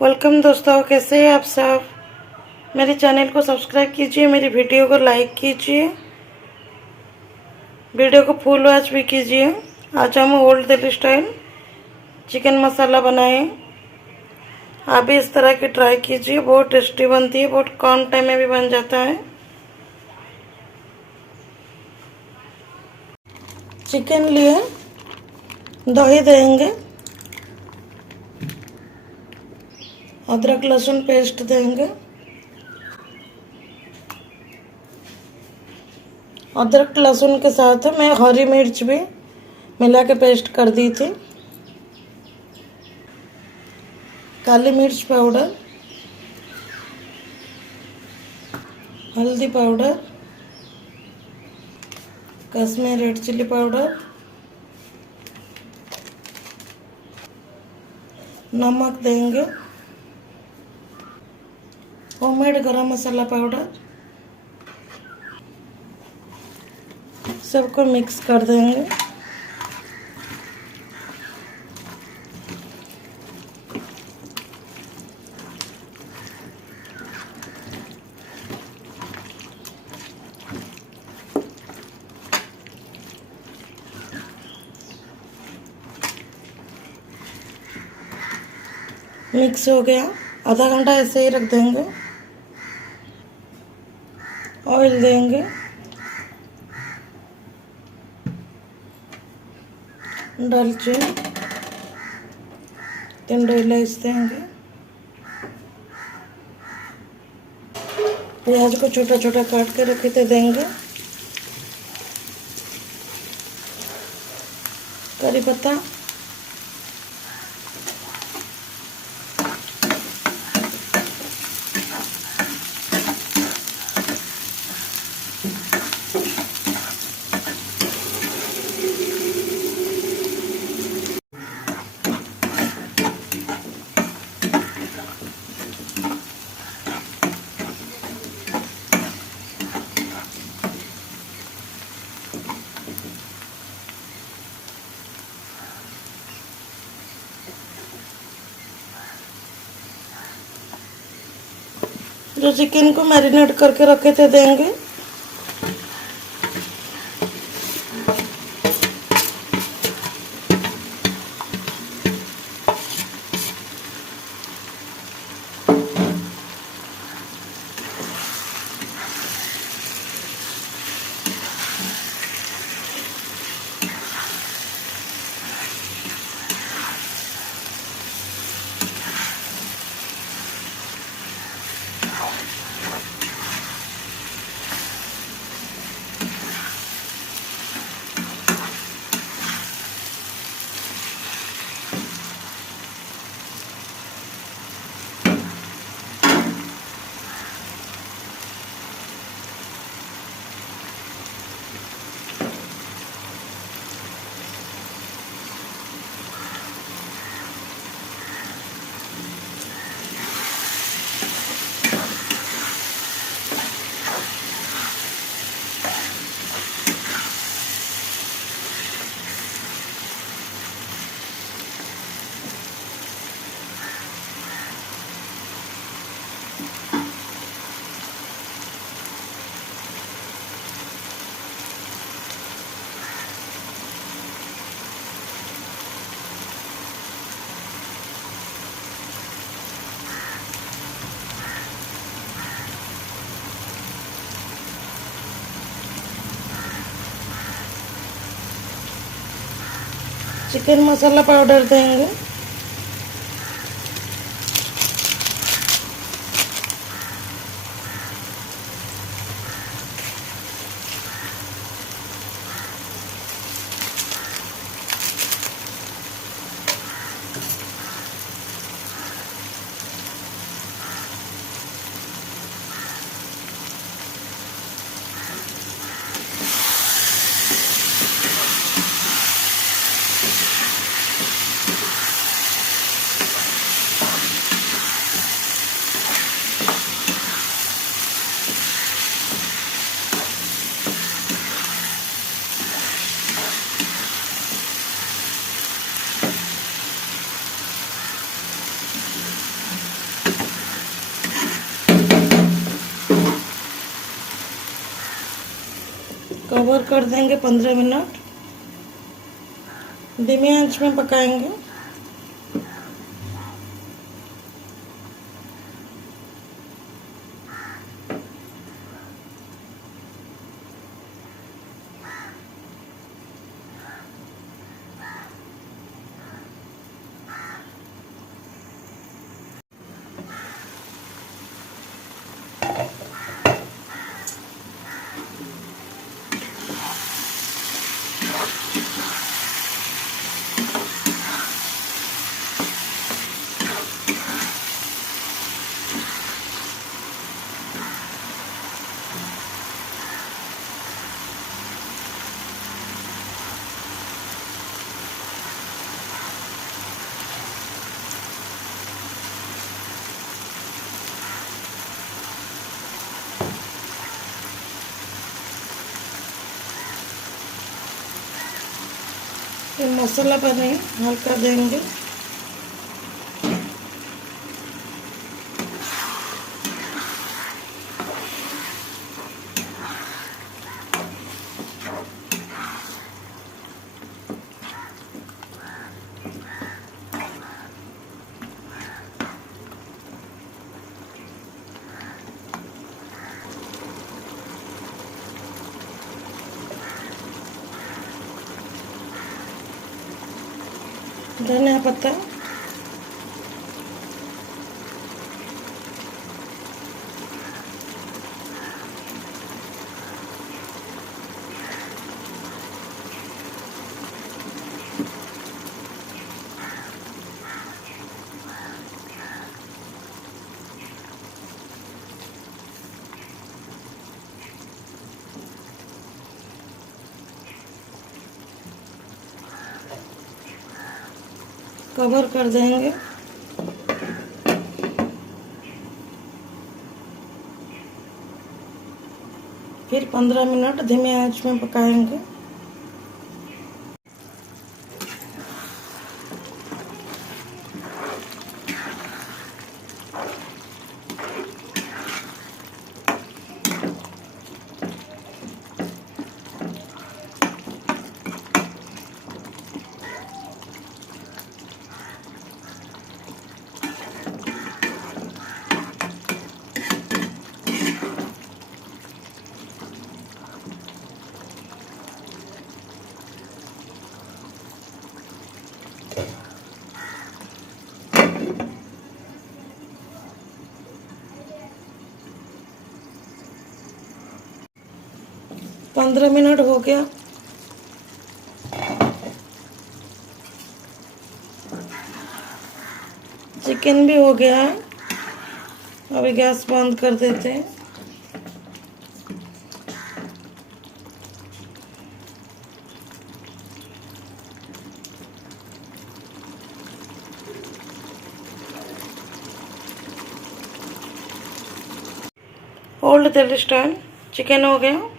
वेलकम दोस्तों, कैसे हैं आप सब। मेरे चैनल को सब्सक्राइब कीजिए, मेरी वीडियो को लाइक कीजिए, वीडियो को फुल वॉच भी कीजिए। आज हम ओल्ड दिल्ली स्टाइल चिकन मसाला बनाएं। आप भी इस तरह की ट्राई कीजिए, बहुत टेस्टी बनती है, बहुत कम टाइम में भी बन जाता है। चिकन लिए दही देंगे, अदरक लहसुन पेस्ट देंगे, अदरक लहसुन के साथ मैं हरी मिर्च भी मिला के पेस्ट कर दी थी, काली मिर्च पाउडर, हल्दी पाउडर, कश्मीर रेड चिल्ली पाउडर, नमक देंगे, होममेड गरम मसाला पाउडर, सबको मिक्स कर देंगे। मिक्स हो गया, आधा घंटा ऐसे ही रख देंगे। ऑयल देंगे, दालचीनी, 3 इलायची देंगे, प्याज को छोटा छोटा काट के रखे थे देंगे, करी पत्ता, जो चिकन को मैरिनेट करके रखे थे देंगे। चिकन मसाला पाउडर देंगे, कवर कर देंगे 15 मिनट। धीमी आंच में पकाएंगे। ये मसाला पानी हल्का देंगे। धनिया पत्ता, कवर कर देंगे। फिर 15 मिनट धीमी आंच में पकाएंगे। पंद्रह मिनट हो गया। चिकन भी हो गया है। अभी गैस बंद कर देते हैं। ओल्ड तेल स्टाइल चिकन हो गया।